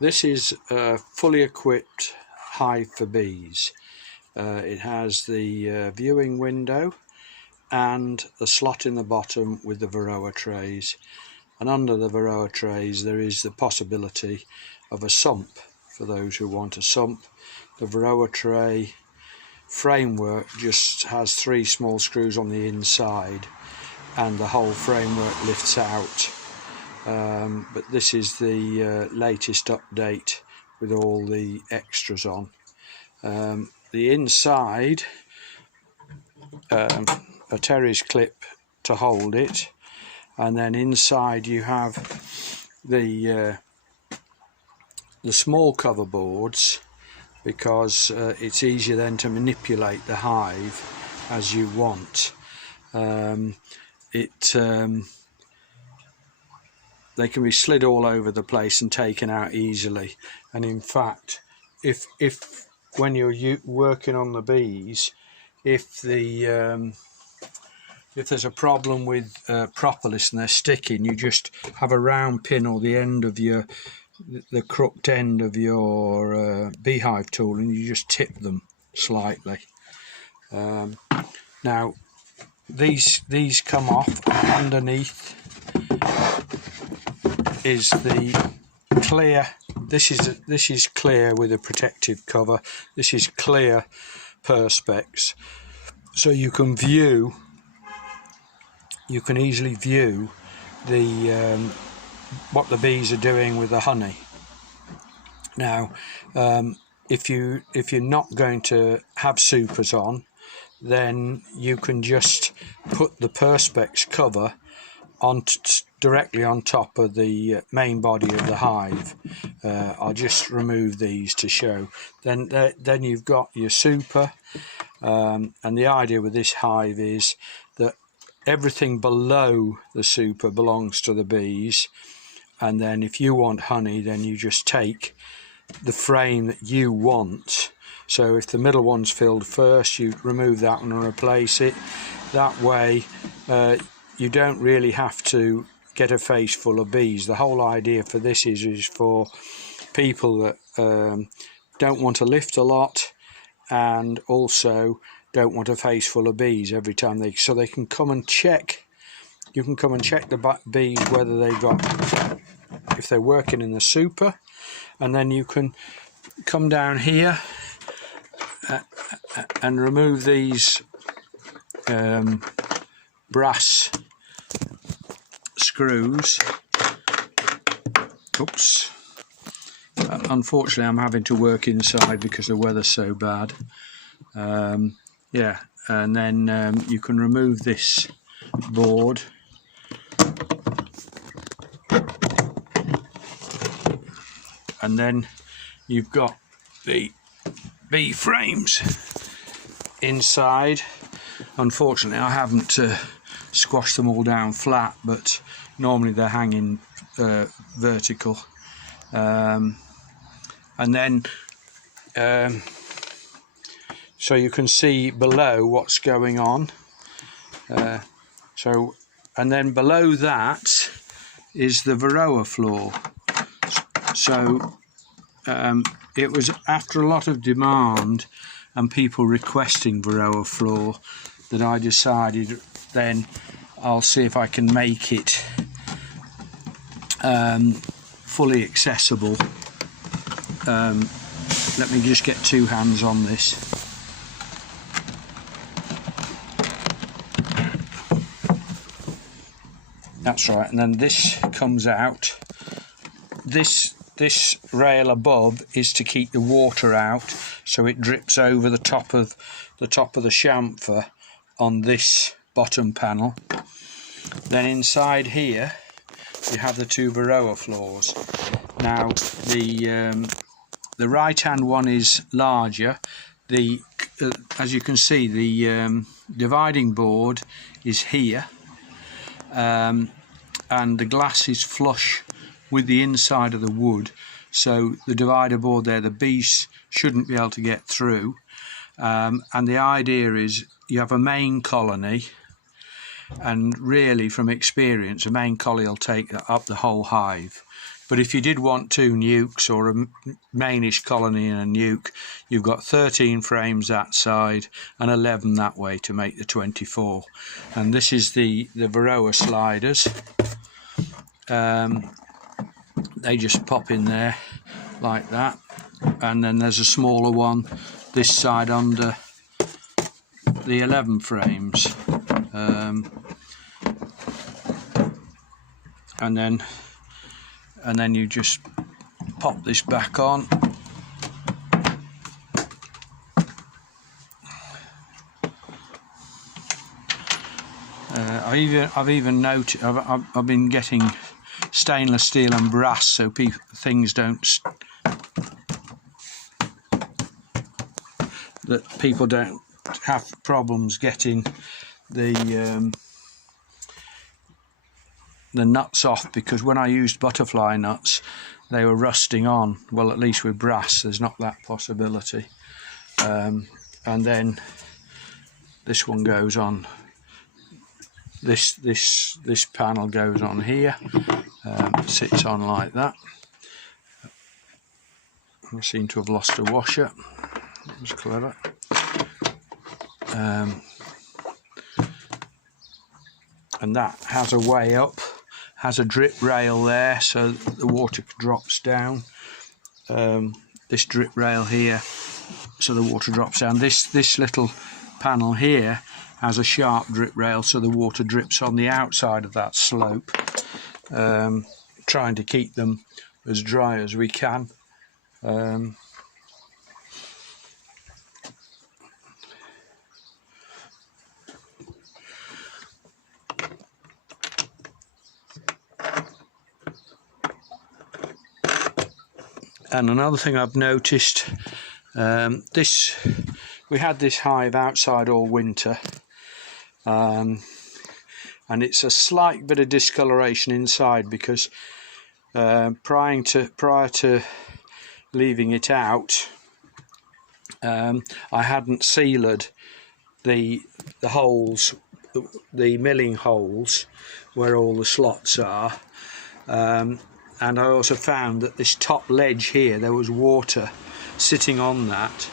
This is a fully equipped hive for bees. It has the viewing window and the slot in the bottom with the Varroa trays, and under the Varroa trays there is the possibility of a sump for those who want a sump. The Varroa tray framework just has 3 small screws on the inside and the whole framework lifts out. But this is the latest update with all the extras on. The inside, a Terry's clip to hold it, and then inside you have the small cover boards, because it's easier then to manipulate the hive as you want. They can be slid all over the place and taken out easily, and in fact if when you're working on the bees, if there's a problem with propolis and they're sticking, you just have a round pin or the end of the crooked end of your beehive tool, and you just tip them slightly. Now these come off. Underneath is the clear. This is clear with a protective cover. This is clear perspex, so you can easily view the what the bees are doing with the honey. Now if you're not going to have supers on, then you can just put the perspex cover on directly on top of the main body of the hive. I'll just remove these to show. Then you've got your super, and the idea with this hive is that everything below the super belongs to the bees, and then if you want honey, then you just take the frame that you want. So if the middle one's filled first, you remove that one and replace it. That way you don't really have to get a face full of bees. The whole idea for this is for people that don't want to lift a lot, and also don't want a face full of bees every time so they can come and check. You can come and check the bees whether they've got, if they're working in the super, and then you can come down here and remove these brass screws. Oops. Unfortunately I'm having to work inside because the weather's so bad. Yeah, and then you can remove this board, and then you've got the bee frames inside. Unfortunately I haven't squashed them all down flat, but normally they're hanging vertical. And then so you can see below what's going on. And then below that is the Varroa floor. So it was after a lot of demand and people requesting Varroa floor that I decided then I'll see if I can make it fully accessible. Let me just get 2 hands on this. That's right, and then this comes out. This rail above is to keep the water out, so it drips over the top of the chamfer on this bottom panel. Then inside here you have the 2 Varroa floors. Now the right hand one is larger. As you can see, the dividing board is here, and the glass is flush with the inside of the wood, so the divider board there, the bees shouldn't be able to get through. And the idea is you have a main colony, and really from experience a main colony will take up the whole hive. But if you did want 2 nukes or a mainish colony and a nuke, you've got 13 frames that side and 11 that way to make the 24. And this is the Varroa sliders. They just pop in there like that, and then there's a smaller one this side under the 11 frames, and then you just pop this back on. I've even noticed I've been getting stainless steel and brass, so things don't people don't have problems getting the nuts off, because when I used butterfly nuts they were rusting on. Well, at least with brass there's not that possibility. And then this one goes on, this panel goes on here, sits on like that. I seem to have lost a washer. That was clever. And that has a way up, has a drip rail there so the water drops down. This drip rail here, so the water drops down. This little panel here has a sharp drip rail so the water drips on the outside of that slope, trying to keep them as dry as we can. And another thing I've noticed, we had this hive outside all winter, and it's a slight bit of discoloration inside because prior to leaving it out, I hadn't sealed the holes, the milling holes where all the slots are. And I also found that this top ledge here, there was water sitting on that.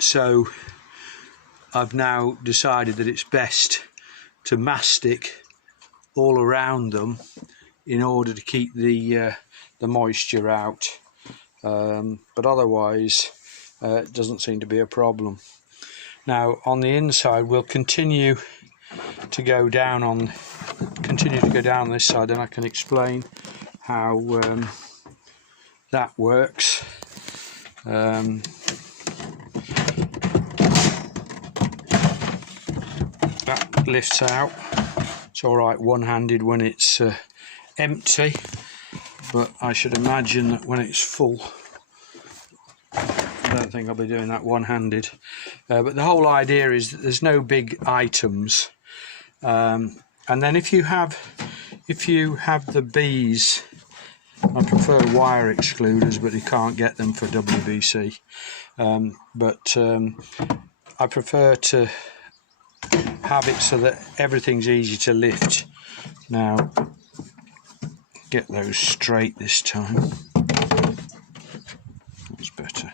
So I've now decided that it's best to mastic all around them in order to keep the moisture out. But otherwise, it doesn't seem to be a problem. Now on the inside, we'll continue to go down this side, and I can explain how that works. That lifts out. It's all right one-handed when it's empty, but I should imagine that when it's full, I don't think I'll be doing that one-handed. But the whole idea is that there's no big items. And then if you have the bees, I prefer wire excluders, but you can't get them for WBC. I prefer to have it so that everything's easy to lift. Now, get those straight this time. That's better.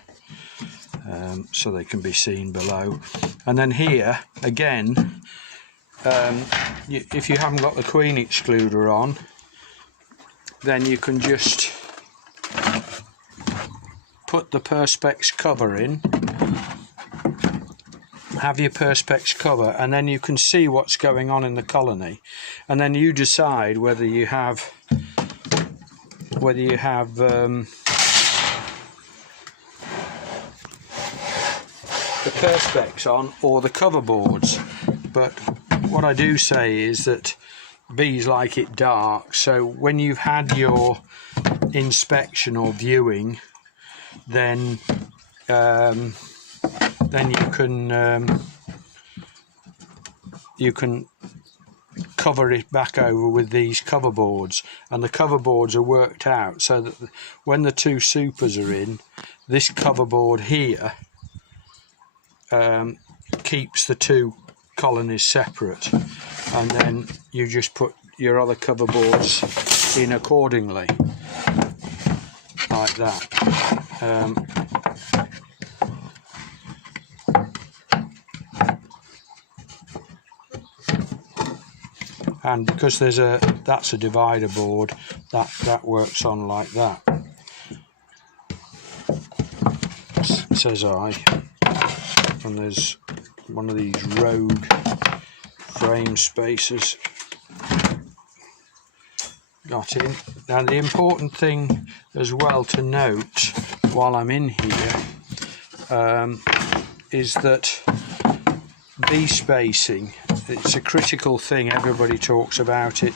So they can be seen below. And then here, again, if you haven't got the queen excluder on, then you can just put the perspex cover in, have your perspex cover, and then you can see what's going on in the colony, and then you decide whether you have the perspex on or the cover boards. But what I do say is that bees like it dark, so when you've had your inspection or viewing, then you can cover it back over with these cover boards, and the cover boards are worked out so that when the two supers are in, this cover board here keeps the two colonies separate, and then you just put your other cover boards in accordingly, like that. And because that's a divider board, that works on like that. Says I. And there's one of these rogue frame spacers got in. Now the important thing as well to note while I'm in here is that bee spacing, it's a critical thing. Everybody talks about it,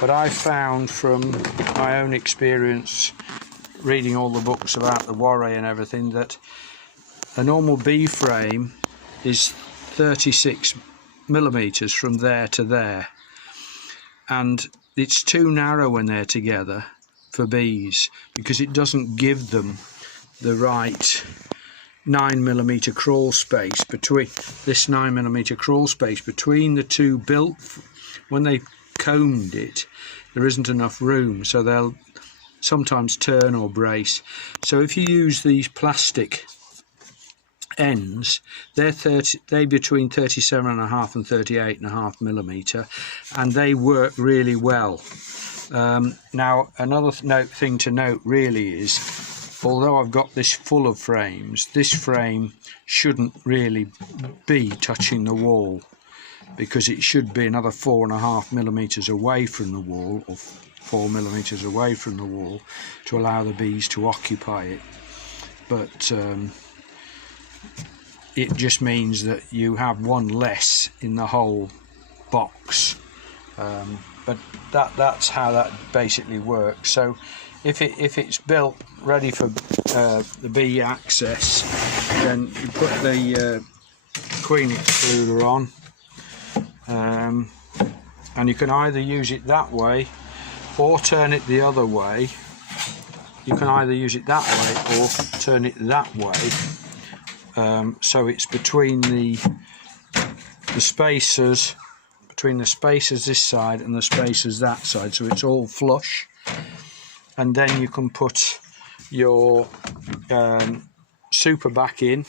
but I found from my own experience reading all the books about the warray and everything that a normal bee frame is 36 millimeters from there to there, and it's too narrow when they're together for bees because it doesn't give them the right 9mm crawl space between this 9mm crawl space between the two built. When they combed it, there isn't enough room, so they'll sometimes turn or brace. So if you use these plastic ends, they're between 37.5 and 38.5mm, and they work really well. Now another thing to note really is, although I've got this full of frames, this frame shouldn't really be touching the wall, because it should be another 4.5mm away from the wall, or 4mm away from the wall, to allow the bees to occupy it. But it just means that you have one less in the whole box. But that's how that basically works. So if it's built ready for the bee access, then you put the queen excluder on, and you can either use it that way or turn it the other way. You can either use it that way or turn it that way, so it's between the spacers, between the spacers this side and the spacers that side, so it's all flush. And then you can put your super back in,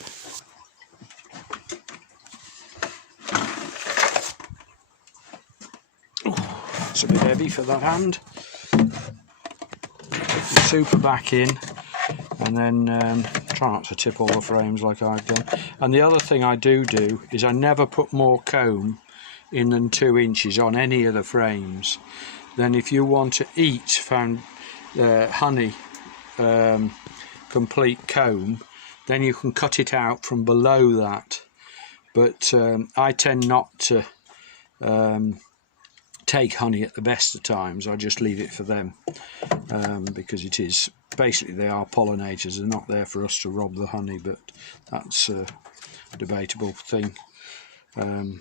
it's a bit heavy for that hand. Put the super back in, and then try not to tip all the frames like I've done. And the other thing I do is I never put more comb in than 2 inches on any of the frames. Then if you want to eat honey complete comb, then you can cut it out from below that. But I tend not to take honey at the best of times. I just leave it for them, because it is basically, they are pollinators. They're not there for us to rob the honey, but that's a debatable thing. And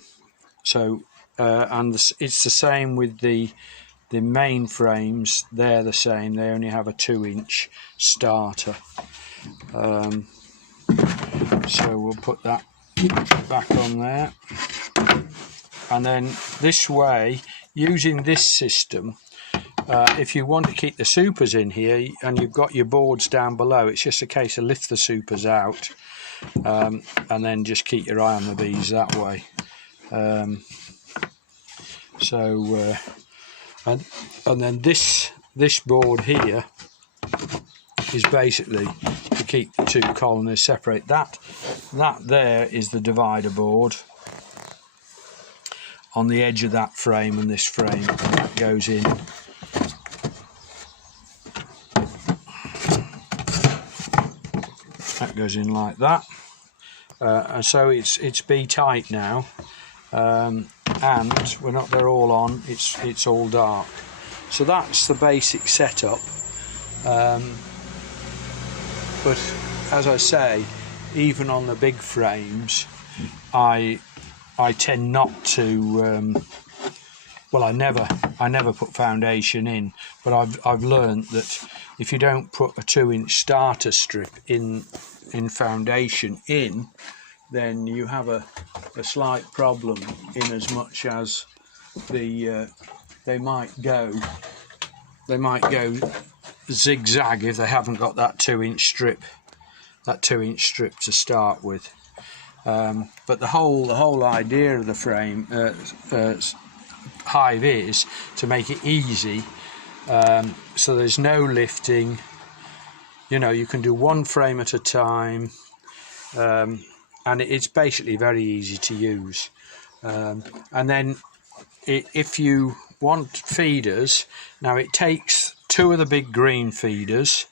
it's the same with the main frames. They're the same. They only have a 2-inch starter. So we'll put that back on there, and then this way, using this system, if you want to keep the supers in here and you've got your boards down below, it's just a case of lift the supers out, and then just keep your eye on the bees that way. And then this board here is basically to keep the 2 colonies separate. That there is the divider board on the edge of that frame and this frame, and that goes in. That goes in like that, and so it's bee tight now, and they're all on. It's all dark. So that's the basic setup. But as I say, even on the big frames, I tend not to. Well, I never put foundation in, but I've learned that if you don't put a 2-inch starter strip in foundation in, then you have a slight problem, in as much as they might go they might go zigzag if they haven't got that 2-inch strip, to start with. But the whole idea of the frame hive is to make it easy, so there's no lifting. You know, you can do one frame at a time, and it's basically very easy to use. And then if you want feeders, now it takes 2 of the big green feeders,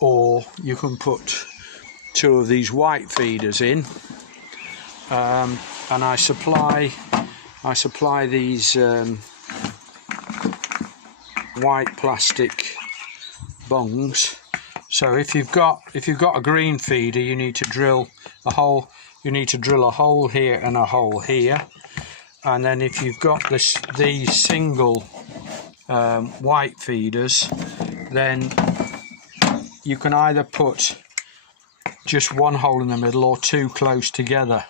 or you can put 2 of these white feeders in, and I supply these white plastic bungs. So if you've got a green feeder, you need to drill a hole. You need to drill a hole here and a hole here. And then if you've got these single white feeders, then you can either put just one hole in the middle or 2 close together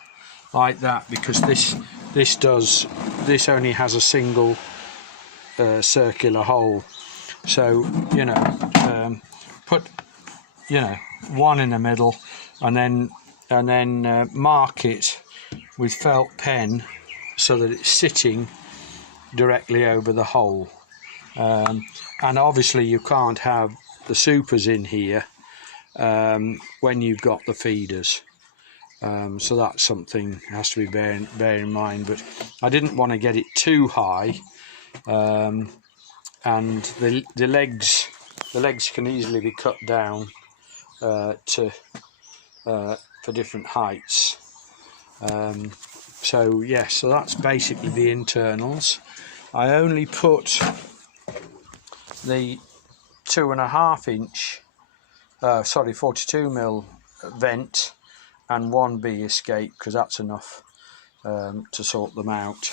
like that, because this only has a single circular hole. So you know, put one in the middle, and then mark it with felt pen so that it's sitting directly over the hole. And obviously you can't have the supers in here when you've got the feeders, so that's something has to be bear in mind. But I didn't want to get it too high, and the legs can easily be cut down for different heights. So yeah, so that's basically the internals. I only put the 2.5-inch 42mm vent and 1 bee escape, because that's enough to sort them out.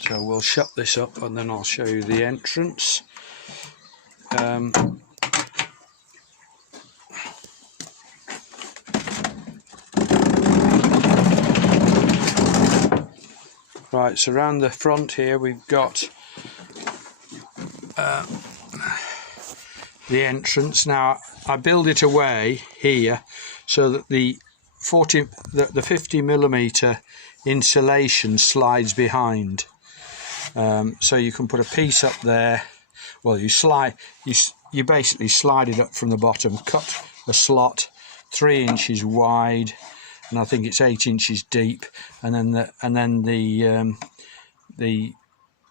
So we'll shut this up and then I'll show you the entrance. Right, so around the front here we've got the entrance. Now I build it away here so that the 50mm insulation slides behind. So you can put a piece up there. Well, you basically slide it up from the bottom, cut a slot 3 inches wide, and I think it's 8 inches deep, and then the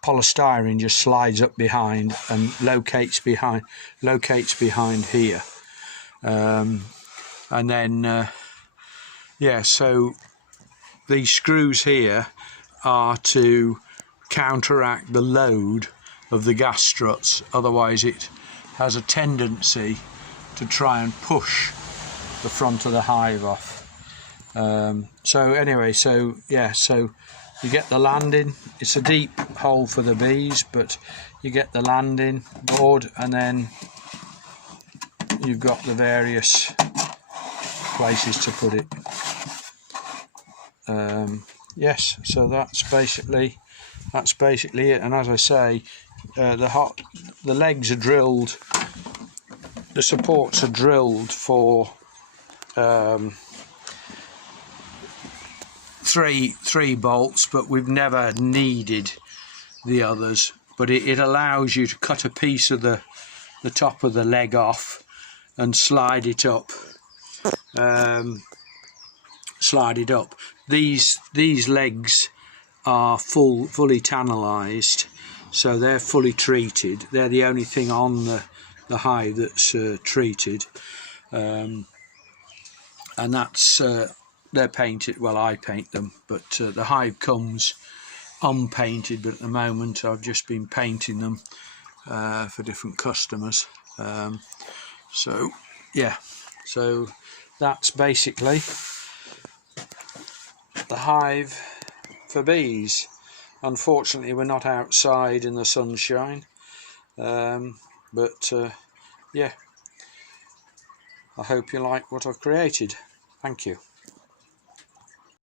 polystyrene just slides up behind and locates behind here, and then yeah, so these screws here are to counteract the load of the gas struts, otherwise it has a tendency to try and push the front of the hive off. So anyway, so yeah, so you get the landing. It's a deep hole for the bees, but you get the landing board, and then you've got the various places to put it. Yes, so that's basically it. And as I say, the legs are drilled, the supports are drilled for three bolts, but we've never needed the others. But it allows you to cut a piece of the top of the leg off and slide it up. These legs are fully tannalized, so they're fully treated. They're the only thing on the hive that's treated, and that's they're painted. Well, I paint them, but the hive comes unpainted, but at the moment I've just been painting them for different customers. So yeah, so that's basically the hive for bees. Unfortunately, we're not outside in the sunshine, but yeah, I hope you like what I've created. Thank you.